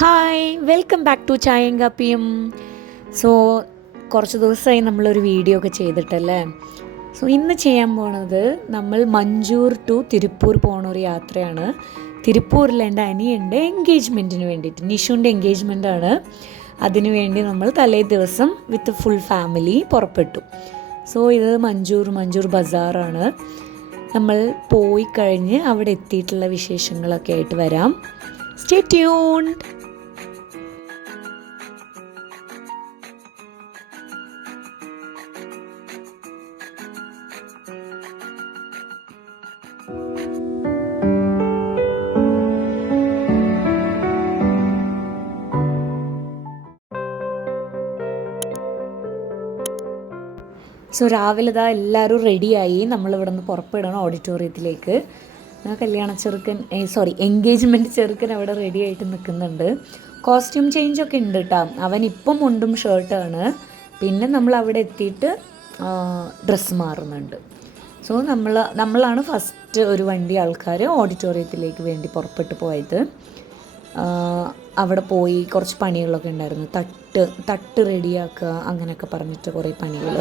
Hi welcome back to ചായയും കാപ്പിയും. So കുറച്ച് ദിവസമായി നമ്മളൊരു വീഡിയോ ഒക്കെ ചെയ്തിട്ടല്ലേ. സോ ഇന്ന് ചെയ്യാൻ പോണത് നമ്മൾ മഞ്ചൂർ ടു തിരുപ്പൂർ പോണ ഒരു യാത്രയാണ്. തിരുപ്പൂരിൽ എൻ്റെ അനിയൻ്റെ എൻഗേജ്മെൻറ്റിന് വേണ്ടിയിട്ട്, നിഷുവിൻ്റെ എൻഗേജ്മെൻറ്റാണ്. അതിനു വേണ്ടി നമ്മൾ തലേ ദിവസം വിത്ത് ഫുൾ ഫാമിലി പുറപ്പെട്ടു. സോ ഇത് മഞ്ചൂർ ബസാറാണ്. നമ്മൾ പോയി കഴിഞ്ഞ് അവിടെ എത്തിയിട്ടുള്ള വിശേഷങ്ങളൊക്കെ ആയിട്ട് വരാം. Stay tuned. സോ രാവിലെ ഇതാ എല്ലാവരും റെഡിയായി. നമ്മളിവിടെ നിന്ന് പുറപ്പെടണം ഓഡിറ്റോറിയത്തിലേക്ക്. എൻഗേജ്മെൻറ്റ് ചെറുക്കൻ അവിടെ റെഡി ആയിട്ട് നിൽക്കുന്നുണ്ട്. കോസ്റ്റ്യൂം ചേഞ്ചൊക്കെ ഉണ്ട് കേട്ടോ. അവൻ ഇപ്പം മുണ്ടും ഷർട്ടാണ്. പിന്നെ നമ്മൾ അവിടെ എത്തിയിട്ട് ഡ്രസ്സ് മാറുന്നുണ്ട്. സോ നമ്മളാണ് ഫസ്റ്റ് ഒരു വണ്ടി ആൾക്കാർ ഓഡിറ്റോറിയത്തിലേക്ക് വേണ്ടി പുറപ്പെട്ടു പോയത്. അവിടെ പോയി കുറച്ച് പണികളൊക്കെ ഉണ്ടായിരുന്നു. തട്ട് റെഡിയാക്കുക അങ്ങനെയൊക്കെ പറഞ്ഞിട്ട് കുറേ പണികൾ.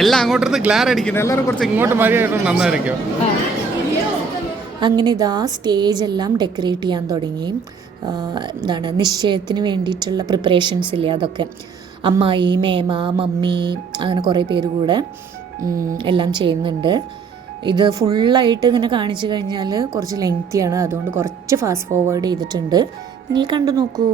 എല്ലാം അങ്ങോട്ടൊന്ന് ഗ്ലാർ അടിക്കണം. എല്ലാവരും കുറച്ച് ഇങ്ങോട്ട് മാറിയായിട്ട് നന്നായിരിക്കും. അങ്ങനെ ഇതാ സ്റ്റേജ് എല്ലാം ഡെക്കറേറ്റ് ചെയ്യാൻ തുടങ്ങി. നിശ്ചയത്തിന് വേണ്ടിയിട്ടുള്ള പ്രിപ്പറേഷൻസ് ഇല്ലേ, അതൊക്കെ അമ്മായി, മേമ, മമ്മി, അങ്ങനെ കുറേ പേര് കൂടെ എല്ലാം ചെയ്യുന്നുണ്ട്. ഇത് ഫുള്ളായിട്ട് ഇങ്ങനെ കാണിച്ചു കഴിഞ്ഞാൽ കുറച്ച് ലെങ്തിയാണ്. അതുകൊണ്ട് കുറച്ച് ഫാസ്റ്റ് ഫോർവേഡ് ചെയ്തിട്ടുണ്ട്. നിങ്ങൾ കണ്ടു നോക്കൂ.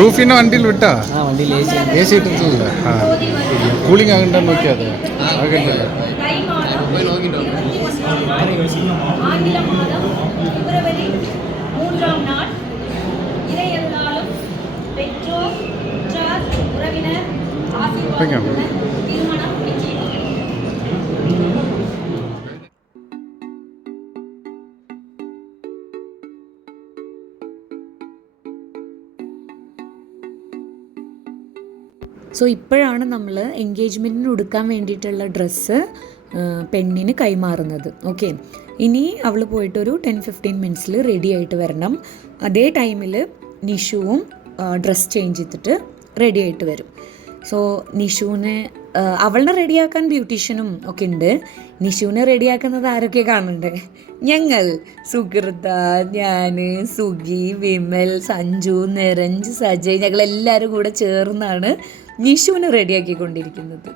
റൂഫിന്റെ വണ്ടിയിൽ വിട്ടാ വണ്ടിയിൽ എ സി ഇട്ടിട്ടില്ല. ആ കൂളിംഗ് ആകണ്ടെന്ന് നോക്കിയത് ആകണ്ടല്ലോ. ஆங்கில மாதம் பிப்ரவரி 3ஆம் நாள். இதையெல்லாலும் பெற்றோர், உற்றார், உறவினர் ஆசீர்வாதத்துடன் திருமணம் நிச்சயம். സോ ഇപ്പോഴാണ് നമ്മൾ എൻഗേജ്മെൻറ്റിന് ഉടുക്കാൻ വേണ്ടിയിട്ടുള്ള ഡ്രസ്സ് പെണ്ണിന് കൈമാറുന്നത്. ഓക്കെ, ഇനി അവൾ പോയിട്ടൊരു 10-15 മിനിറ്റ്സിൽ റെഡി ആയിട്ട് വരണം. അതേ ടൈമിൽ നിഷുവും ഡ്രസ്സ് ചേഞ്ച് ചെയ്തിട്ട് റെഡി ആയിട്ട് വരും. സോ നിഷുവിനെ അവളെ റെഡിയാക്കാൻ ബ്യൂട്ടീഷ്യനും ഒക്കെ ഉണ്ട്. നിഷുവിനെ റെഡിയാക്കുന്നത് ആരൊക്കെ കാണണ്ടേ? ഞങ്ങൾ സുഹൃത, ഞാൻ, സുഗി, വിമൽ, സഞ്ജു, നിരഞ്ജ്, സജയ്, ഞങ്ങളെല്ലാവരും കൂടെ ചേർന്നാണ് നിഷുവിനെ റെഡിയാക്കിക്കൊണ്ടിരിക്കുന്നത്.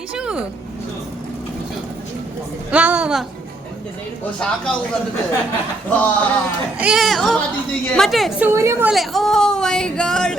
നിഷു വാ വാ വാ. മറ്റേ സൂര്യ പോലെ. Oh my god.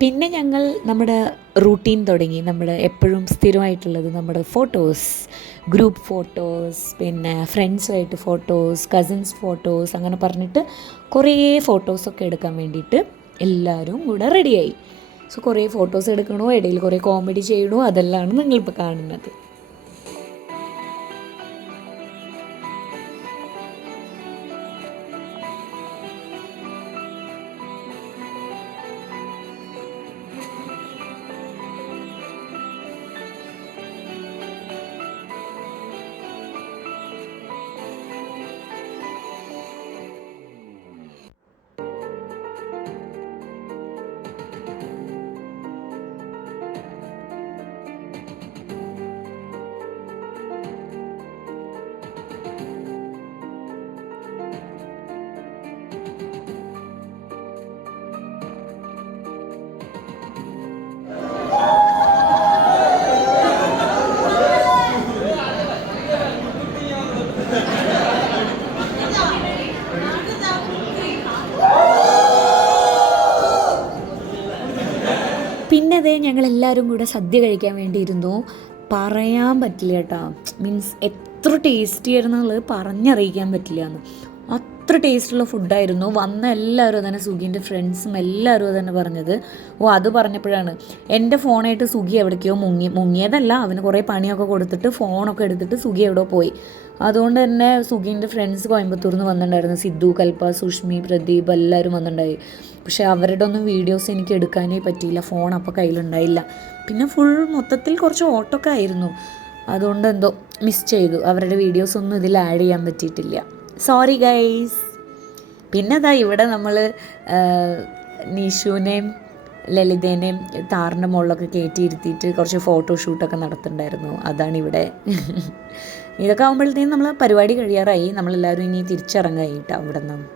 പിന്നെ ഞങ്ങൾ നമ്മുടെ റൂട്ടീൻ തുടങ്ങി. നമ്മുടെ എപ്പോഴും സ്ഥിരമായിട്ടുള്ളത് നമ്മുടെ ഫോട്ടോസ്, ഗ്രൂപ്പ് ഫോട്ടോസ്, പിന്നെ ഫ്രണ്ട്സുമായിട്ട് ഫോട്ടോസ്, കസിൻസ് ഫോട്ടോസ്, അങ്ങനെ പറഞ്ഞിട്ട് കുറേ ഫോട്ടോസൊക്കെ എടുക്കാൻ വേണ്ടിയിട്ട് എല്ലാവരും കൂടെ റെഡിയായി. സോ കുറേ ഫോട്ടോസ് എടുക്കണോ, ഇടയിൽ കുറേ കോമഡി ചെയ്യണോ, അതെല്ലാമാണ് നിങ്ങളിപ്പോൾ കാണുന്നത്. ഞങ്ങളെല്ലാവരും കൂടെ സദ്യ കഴിക്കാൻ വേണ്ടിയിരുന്നു. പറയാൻ പറ്റില്ല കേട്ടോ, മീൻസ് എത്ര ടേസ്റ്റി ആയിരുന്നുള്ളത് പറഞ്ഞറിയിക്കാൻ പറ്റില്ല എന്ന്. അത്ര ടേസ്റ്റുള്ള ഫുഡായിരുന്നു. വന്ന എല്ലാവരും തന്നെ, സുഗീൻ്റെ ഫ്രണ്ട്സും എല്ലാവരും തന്നെ പറഞ്ഞത്. അത് പറഞ്ഞപ്പോഴാണ് എൻ്റെ ഫോണായിട്ട് സുഗി എവിടേക്കോ മുങ്ങിയതല്ല, അവന് കുറേ പണിയൊക്കെ കൊടുത്തിട്ട് ഫോണൊക്കെ എടുത്തിട്ട് സുഗി എവിടെയോ പോയി. അതുകൊണ്ട് തന്നെ സുഗീൻ്റെ ഫ്രണ്ട്സ് കോയമ്പത്തൂരിൽ നിന്ന് വന്നിട്ടുണ്ടായിരുന്നു. സിദ്ധു, കൽപ്പ, സുഷ്മി, പ്രദീപ് എല്ലാവരും വന്നിട്ടുണ്ടായി. പക്ഷേ അവരുടെ ഒന്നും വീഡിയോസ് എനിക്ക് എടുക്കാനേ പറ്റിയില്ല, ഫോൺ അപ്പോൾ കയ്യിലുണ്ടായില്ല. പിന്നെ മൊത്തത്തിൽ കുറച്ച് ഓട്ടമൊക്കെ ആയിരുന്നു, അതുകൊണ്ട് എന്തോ മിസ് ചെയ്തു. അവരുടെ വീഡിയോസൊന്നും ഇതിൽ ആഡ് ചെയ്യാൻ പറ്റിയിട്ടില്ല, സോറി ഗൈസ്. പിന്നെ അതാ ഇവിടെ നമ്മൾ നിഷുവിനെയും ലളിതേനെയും താറിൻ്റെ മുകളിലൊക്കെ കയറ്റിയിരുത്തിയിട്ട് കുറച്ച് ഫോട്ടോഷൂട്ടൊക്കെ നടത്തുന്നുണ്ടായിരുന്നു. അതാണിവിടെ. ഇതൊക്കെ ആകുമ്പോഴത്തേക്കും നമ്മൾ പരിപാടി കഴിയാറായി. നമ്മളെല്ലാവരും ഇനി തിരിച്ചിറങ്ങായിട്ടോ അവിടെ നിന്ന്.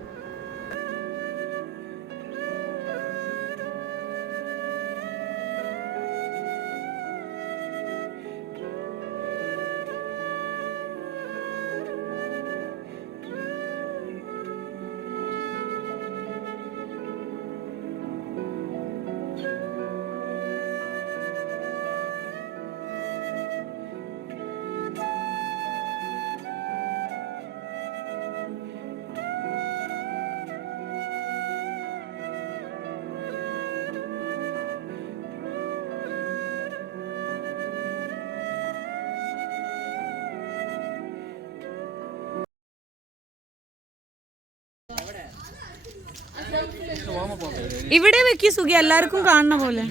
ഇവിടെ വെക്കി സുഖി, എല്ലാവർക്കും കാണുന്ന പോലെ.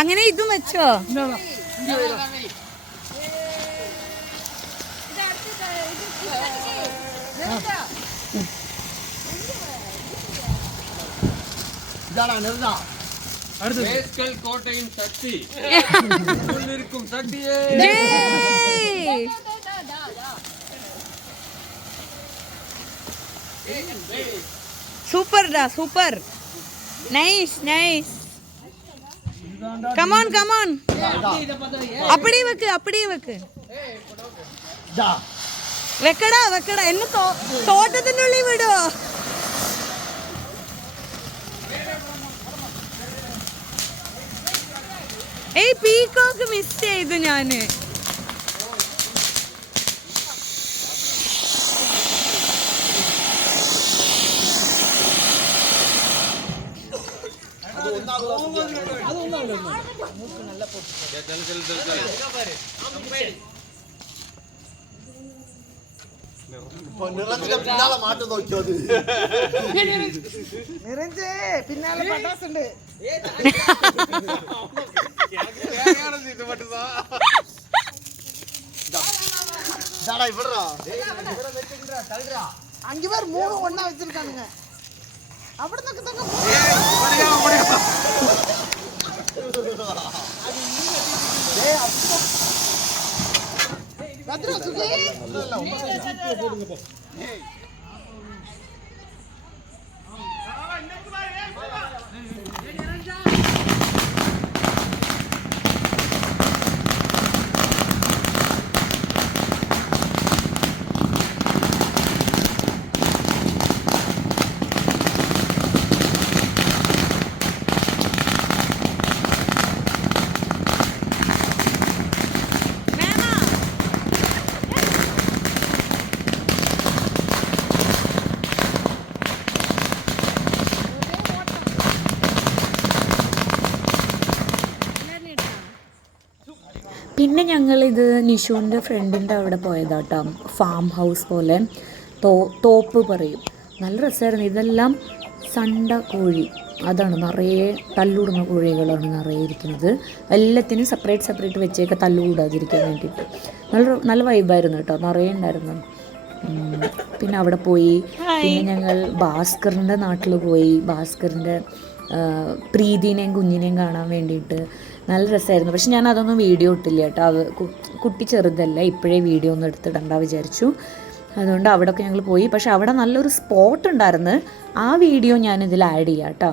അങ്ങനെ ഇതും വെച്ചോ? കോട്ടയം ശക്തി சூப்பர்டா, super, nice nice. Come on அப்படியே വെക്ക് വെക്കടാ എന്നെ തോട്ടത്തിൻ്റെ ഉള്ളിൽ വിടുവോ? ഏയ് പീക്കോക്ക് മിസ് ചെയ്തു ഞാന്. പിന്നാലെ മാറ്റം നോക്കിയോ? പിന്നാലെ പട്ടാസുണ്ട്. அஞ்சு பேர் 3 ஒண்ணா வச்சிருக்கானுங்க. அப்படி പിന്നെ ഞങ്ങളിത് നിഷുവിൻ്റെ ഫ്രണ്ടിൻ്റെ അവിടെ പോയതാട്ടോ. ഫാം ഹൗസ് പോലെ, തോപ്പ് പറയും. നല്ല രസമായിരുന്നു. ഇതെല്ലാം സണ്ട കോഴി, അതാണ് നിറയെ തല്ലുകൂടുന്ന കോഴികളാണ് നിറയെ ഇരിക്കുന്നത്. എല്ലാത്തിനും സെപ്പറേറ്റ് വെച്ചേക്കെ തല്ലുകൂടാതിരിക്കാൻ വേണ്ടിയിട്ട്. നല്ല വൈബായിരുന്നു കേട്ടോ, നിറയെ ഉണ്ടായിരുന്നു. പിന്നെ അവിടെ പോയി. പിന്നെ ഞങ്ങൾ ഭാസ്കറിൻ്റെ നാട്ടിൽ പോയി. ഭാസ്കറിൻ്റെ പ്രീതിനെയും കുഞ്ഞിനെയും കാണാൻ വേണ്ടിയിട്ട് നല്ല രസമായിരുന്നു. പക്ഷെ ഞാൻ അതൊന്നും വീഡിയോ ഇട്ടില്ല കേട്ടോ. കുട്ടി ചെറുതല്ല, ഇപ്പോഴേ വീഡിയോ ഒന്നും എടുത്തിടണ്ട വിചാരിച്ചു. അതുകൊണ്ട് അവിടെയൊക്കെ ഞങ്ങൾ പോയി. പക്ഷെ അവിടെ നല്ലൊരു സ്പോട്ട് ഉണ്ടായിരുന്നു, ആ വീഡിയോ ഞാനിതിൽ ആഡ് ചെയ്യാം കേട്ടോ.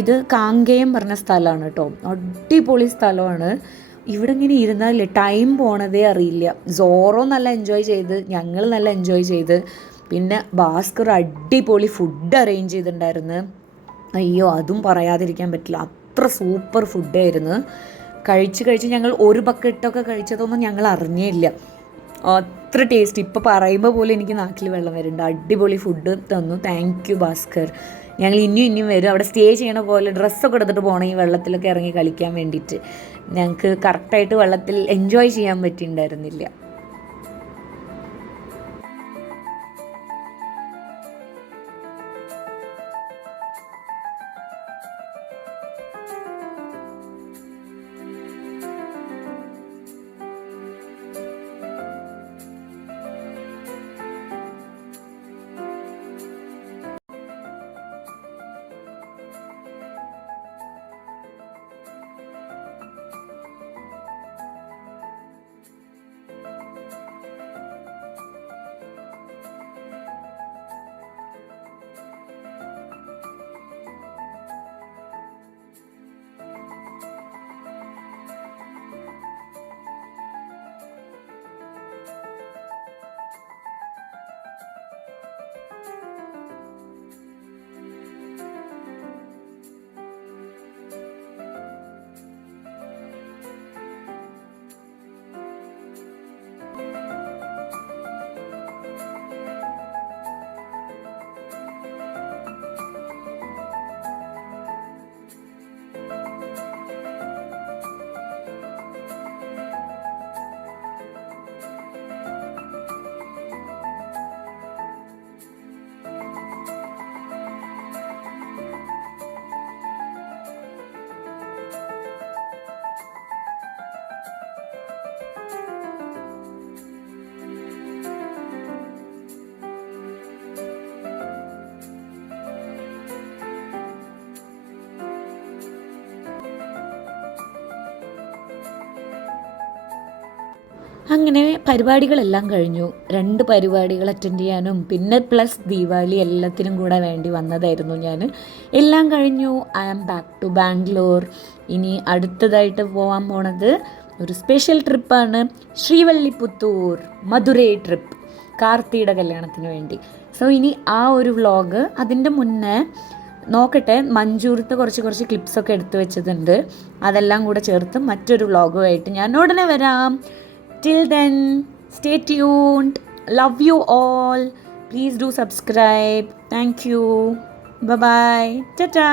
ഇത് കാങ്കയം പറഞ്ഞ സ്ഥലമാണ് കേട്ടോ, അടിപൊളി സ്ഥലമാണ്. ഇവിടെ ഇങ്ങനെ ഇരുന്നാലേ ടൈം പോണതേ അറിയില്ല. സോറോ നല്ല എൻജോയ് ചെയ്ത്, ഞങ്ങൾ നല്ല എൻജോയ് ചെയ്ത്. പിന്നെ ഭാസ്കർ അടിപൊളി ഫുഡ് അറേഞ്ച് ചെയ്തിട്ടുണ്ടായിരുന്നു. അയ്യോ, അതും പറയാതിരിക്കാൻ പറ്റില്ല, അത്ര സൂപ്പർ ഫുഡായിരുന്നു. കഴിച്ച് ഞങ്ങൾ ഒരു ബക്കറ്റൊക്കെ കഴിച്ചതൊന്നും ഞങ്ങൾ അറിഞ്ഞേ ഇല്ല, അത്ര ടേസ്റ്റ്. ഇപ്പോൾ പറയുമ്പോൾ പോലും എനിക്ക് നാട്ടിൽ വെള്ളം വരുന്നുണ്ട്. അടിപൊളി ഫുഡ് തന്നു. Thank you Bhaskar. ഞങ്ങൾ ഇനിയും വരും. അവിടെ സ്റ്റേ ചെയ്യണ പോലെ ഡ്രസ്സൊക്കെ എടുത്തിട്ട് പോകണം ഈ വെള്ളത്തിലൊക്കെ ഇറങ്ങി കളിക്കാൻ വേണ്ടിയിട്ട്. ഞങ്ങൾക്ക് കറക്റ്റായിട്ട് വെള്ളത്തിൽ എൻജോയ് ചെയ്യാൻ പറ്റിയിട്ടുണ്ടായിരുന്നില്ല. അങ്ങനെ പരിപാടികളെല്ലാം കഴിഞ്ഞു. 2 പരിപാടികൾ അറ്റൻഡ് ചെയ്യാനും പിന്നെ പ്ലസ് ദീപാവലി എല്ലാത്തിനും കൂടെ വേണ്ടി വന്നതായിരുന്നു ഞാൻ. എല്ലാം കഴിഞ്ഞു. I am back to Bangalore. ഇനി അടുത്തതായിട്ട് പോകാൻ പോണത് ഒരു സ്പെഷ്യൽ ട്രിപ്പാണ്. ശ്രീവല്ലിപുത്തൂർ മധുരൈ ട്രിപ്പ്, കാർത്തിയുടെ കല്യാണത്തിന് വേണ്ടി. സോ ഇനി ആ ഒരു വ്ളോഗ്, അതിൻ്റെ മുന്നേ നോക്കട്ടെ, മഞ്ചൂരത്തെ കുറച്ച് ക്ലിപ്സൊക്കെ എടുത്തു വെച്ചതുണ്ട്. അതെല്ലാം കൂടെ ചേർത്ത് മറ്റൊരു വ്ളോഗുമായിട്ട് ഞാൻ ഉടനെ വരാം. Till then, stay tuned. Love you all. Please do subscribe. Thank you. Bye-bye. Ta-ta.